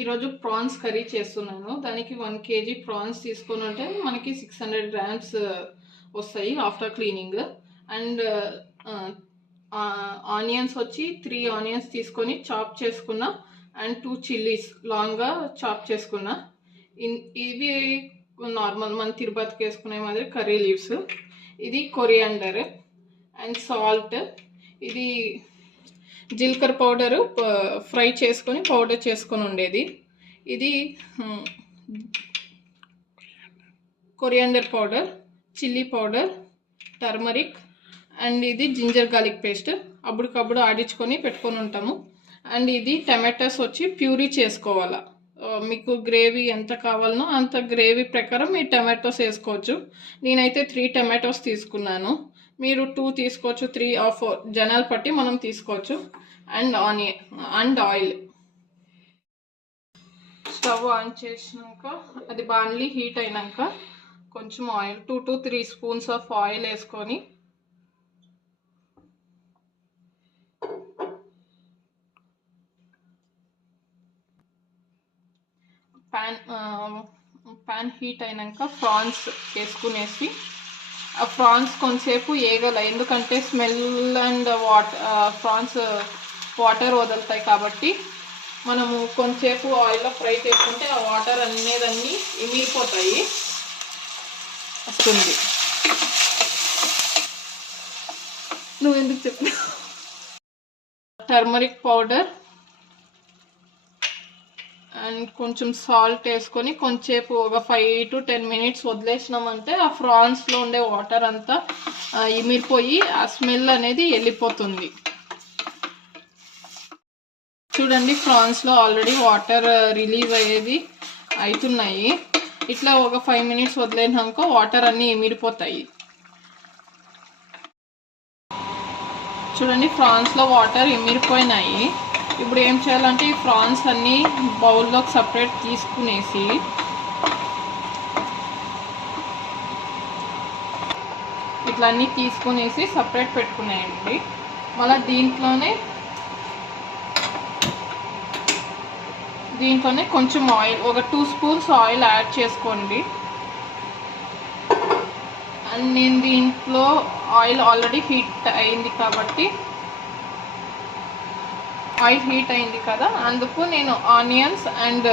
ఈరోజు prawns curry చేస్తున్నాను. దానికి 1 kg ప్రాన్స్ తీసుకుని మనకి 600 grams వస్తాయి ఆఫ్టర్ క్లీనింగ్. అండ్ ఆనియన్స్ వచ్చి 3 ఆనియన్స్ తీసుకొని చాప్ చేసుకున్నా. అండ్ 2 చిల్లీస్ లాంగ్గా చాప్ చేసుకున్నా. ఇవి నార్మల్ మన తిరుపతికి వేసుకునే మాదిరి కర్రీ లీవ్స్. ఇది కొరియాండర్ అండ్ సాల్ట్. ఇది జీలకర్ర పౌడరు ఫ్రై చేసుకొని పౌడర్ చేసుకొని ఉండేది. ఇది coriander powder, chilli powder, turmeric and ఇది జింజర్ గార్లిక్ పేస్ట్ అప్పటికప్పుడు ఆడించుకొని పెట్టుకొని ఉంటాము. అండ్ ఇది టమాటోస్ వచ్చి ప్యూరీ చేసుకోవాలా. మీకు గ్రేవీ ఎంత కావాలనో అంత గ్రేవీ ప్రకారం మీరు టమాటోస్ వేసుకోవచ్చు. నేనైతే 3 టమాటోస్ తీసుకున్నాను. మీరు 2 తీసుకోవచ్చు, 3 or 4 జనాలు పట్టి మనం తీసుకోవచ్చు. And onion and oil. Stove on చేసినాక అది బాండ్లీ హీట్ అయినాక కొంచెం oil 2 to 3 spoons of oil వేసుకొని ప్యాన్ హీట్ అయినాక ప్రాన్స్ వేసుకునేసి ఆ ప్రాన్స్ కొంచెంసేపు ఏగల, ఎందుకంటే స్మెల్ అండ్ ప్రాన్స్ వాటర్ వదులుతాయి కాబట్టి మనము కొంచెంసేపు ఆయిల్లో ఫ్రై చేసుకుంటే ఆ వాటర్ అనేదన్నీ ఇమిగిపోతాయి వస్తుంది. నువ్వెందుకు చెప్పు. టర్మరిక్ పౌడర్ అండ్ కొంచెం సాల్ట్ వేసుకొని కొంచెంసేపు ఒక 5 to 10 minutes వదిలేసినామంటే ఆ ప్రాన్స్లో ఉండే వాటర్ అంతా ఇమిరిపోయి ఆ స్మెల్ అనేది వెళ్ళిపోతుంది. చూడండి, ప్రాన్స్లో ఆల్రెడీ వాటర్ రిలీజ్ అయ్యేది అవుతున్నాయి. ఇట్లా ఒక 5 minutes వదిలేనాక వాటర్ అన్నీ ఇమిరిపోతాయి. చూడండి, ప్రాన్స్లో వాటర్ ఇమిరిపోయినాయి. ఇప్పుడు ఏం చేయాలంటే ఈ ప్రాన్స్ అన్నీ బౌల్లోకి సపరేట్ తీసుకునేసి ఇట్లా అన్నీ తీసుకునేసి సపరేట్ పెట్టుకునేయండి. మళ్ళీ దీంట్లోనే కొంచెం ఆయిల్, ఒక 2 స్పూన్స్ ఆయిల్ యాడ్ చేసుకోండి. అండ్ నేను దీంట్లో ఆయిల్ ఆల్రెడీ హీట్ అయింది కాబట్టి ఆయిల్ హీట్ అయింది కదా, అందుకు నేను ఆనియన్స్ అండ్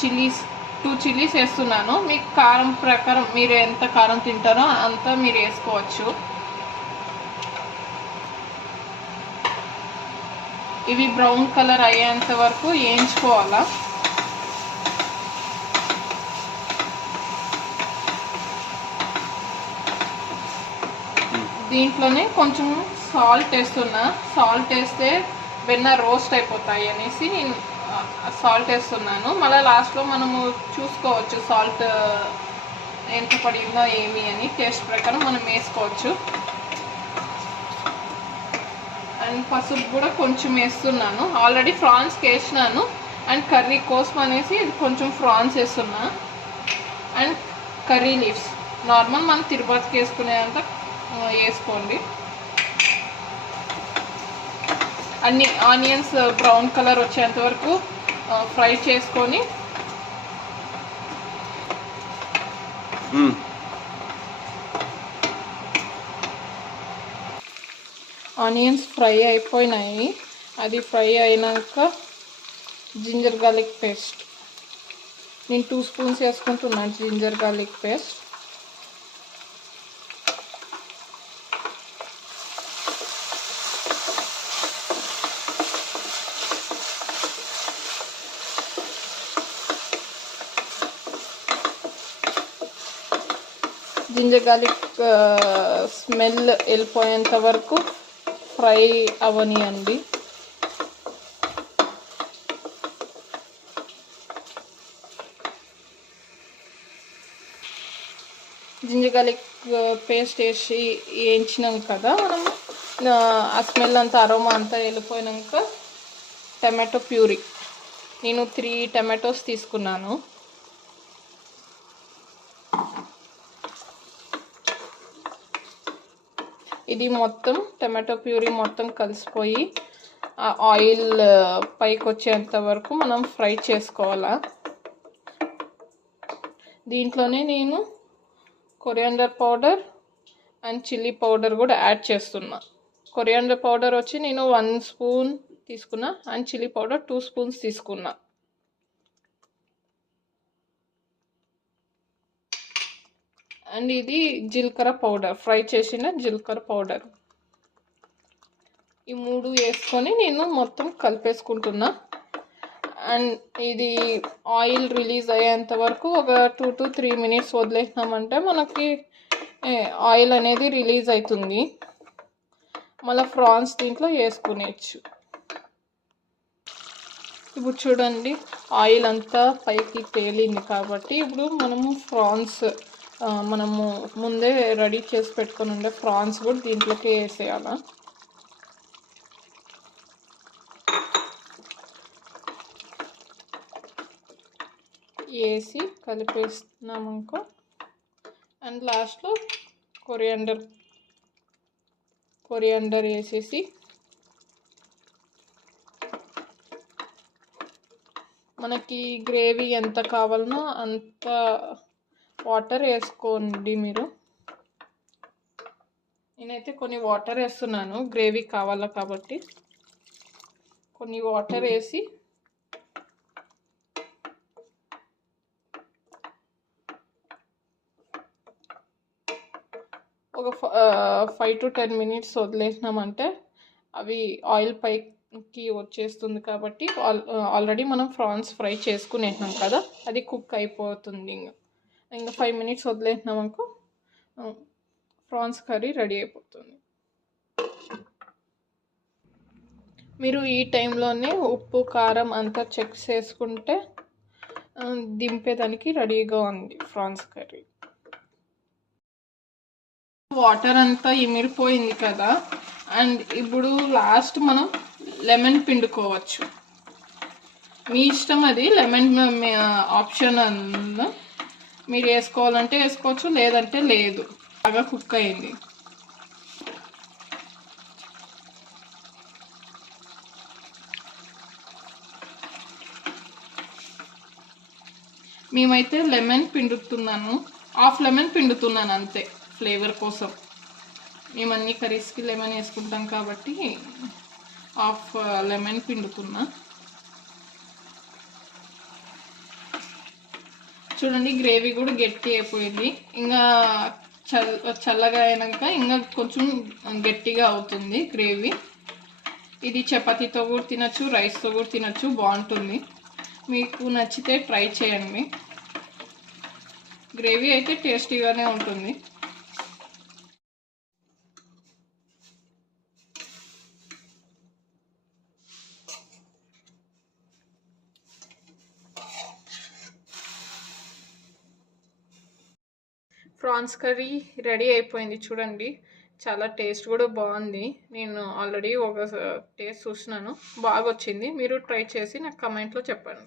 చిల్లీస్ 2 చిల్లీస్ వేస్తున్నాను. మీకు కారం ప్రకారం మీరు ఎంత కారం తింటారో అంత మీరు వేసుకోవచ్చు. ఇవి బ్రౌన్ కలర్ అయ్యేంత వరకు వేయించుకోవాలా. దీంట్లోనే కొంచెం సాల్ట్ వేస్తున్నా. సాల్ట్ వేస్తే వెన్న రోస్ట్ అయిపోతాయి అనేసి నేను సాల్ట్ వేస్తున్నాను. మళ్ళీ లాస్ట్లో మనము చూసుకోవచ్చు సాల్ట్ ఎంత పడిందో ఏమి అని, టేస్ట్ ప్రకారం మనం వేసుకోవచ్చు. అండ్ పసుపు కూడా కొంచెం వేస్తున్నాను. ఆల్రెడీ ప్రాన్స్కి వేసినాను అండ్ కర్రీ కోసం అనేసి ఇది కొంచెం ప్రాన్స్ వేస్తున్నా. అండ్ కర్రీ లీవ్స్ నార్మల్ మనం తిరుపతికి వేసుకునేంత వేసుకోండి. అన్ని ఆనియన్స్ బ్రౌన్ కలర్ వచ్చేంత వరకు ఫ్రై చేసుకొని ఆనియన్స్ ఫ్రై అయిపోయినాయి. అది ఫ్రై అయినాక జింజర్ గార్లిక్ పేస్ట్ నేను 2 స్పూన్స్ వేసుకుంటున్నాను. Ginger garlic paste ginger garlic smell వెళ్ళిపోయేంత వరకు ఫ్రై అవనియండి. జింజర్ గార్లిక్ పేస్ట్ వేసి వేయించినాం కదా మనం, ఆ స్మెల్ అంతా అరోమా అంతా వెళ్ళిపోయినాక టమాటో ప్యూరీ నేను 3 టమాటోస్ తీసుకున్నాను. ఇది మొత్తం టమాటో ప్యూరీ మొత్తం కలిసిపోయి ఆ ఆయిల్ పైకి వచ్చేంత వరకు మనం ఫ్రై చేసుకోవాలా. దీంట్లోనే నేను coriander powder and chilli powder కూడా యాడ్ చేస్తున్నా. కొరియాండర్ పౌడర్ వచ్చి నేను 1 స్పూన్ తీసుకున్నా అండ్ చిల్లీ పౌడర్ 2 స్పూన్స్ తీసుకున్నా. అండ్ ఇది జీలకర్ర పౌడర్, ఫ్రై చేసిన జీలకర్ర పౌడర్. ఈ 3 వేసుకొని నేను మొత్తం కలిపేసుకుంటున్నా. అండ్ ఇది ఆయిల్ రిలీజ్ అయ్యేంత వరకు ఒక 2 to 3 minutes వదిలేసినామంటే మనకి ఆయిల్ అనేది రిలీజ్ అవుతుంది. మళ్ళీ ఫ్రాన్స్ దీంట్లో వేసుకునేచ్చు. ఇప్పుడు చూడండి ఆయిల్ అంతా పైకి తేలింది కాబట్టి ఇప్పుడు మనము ముందే రెడీ చేసి పెట్టుకొని ఉండే ఫ్రాన్స్ కూడా దీంట్లోకి వేసేయాలి. వేసి కలిపేస్తున్నామనుకో. అండ్ లాస్ట్లో కొరియాండర్ వేసేసి మనకి గ్రేవీ ఎంత కావాలనో అంత వాటర్ వేసుకోండి మీరు. నేనైతే కొన్ని వాటర్ వేస్తున్నాను, గ్రేవీ కావాలా కాబట్టి. కొన్ని వాటర్ వేసి ఒక 5 to 10 minutes వదిలేసినామంటే అవి ఆయిల్ పైకి వచ్చేస్తుంది కాబట్టి ఆల్రెడీ మనం ఫ్రాన్స్ ఫ్రై చేసుకునేసినాం కదా, అది కుక్ అయిపోతుంది. ఇంకా 5 minutes వదిలేసినామనుకో ప్రాన్స్ కర్రీ రెడీ అయిపోతుంది. మీరు ఈ టైంలోనే ఉప్పు కారం అంతా చెక్ చేసుకుంటే దింపేదానికి రెడీగా ఉంది ప్రాన్స్ కర్రీ. వాటర్ అంతా ఇమిరిపోయింది కదా. అండ్ ఇప్పుడు లాస్ట్ మనం లెమన్ పిండుకోవచ్చు. మీ ఇష్టం, అది లెమన్ ఆప్షన్. మీరు వేసుకోవాలంటే వేసుకోవచ్చు, లేదంటే లేదు. బాగా కుక్ అయింది. మేమైతే లెమన్ పిండుతున్నాను, హాఫ్ లెమన్ పిండుతున్నాను అంతే, ఫ్లేవర్ కోసం. మేము అన్ని కర్రీస్కి లెమన్ వేసుకుంటాం కాబట్టి హాఫ్ లెమన్ పిండుతున్నా. చూడండి గ్రేవీ కూడా గట్టి అయిపోయింది. ఇంకా చల్లగా అయినాక ఇంకా కొంచెం గట్టిగా అవుతుంది గ్రేవీ. ఇది చపాతీతో కూడా తినచ్చు, రైస్తో కూడా తినచ్చు, బాగుంటుంది. మీకు నచ్చితే ట్రై చేయండి. గ్రేవీ అయితే టేస్టీగానే ఉంటుంది. ప్రాన్స్ కర్రీ రెడీ అయిపోయింది. చూడండి చాలా టేస్ట్ కూడా బాగుంది. నేను ఆల్రెడీ ఒక టేస్ట్ చూసినాను, బాగా వచ్చింది. మీరు ట్రై చేసి నాకు కమెంట్లో చెప్పండి.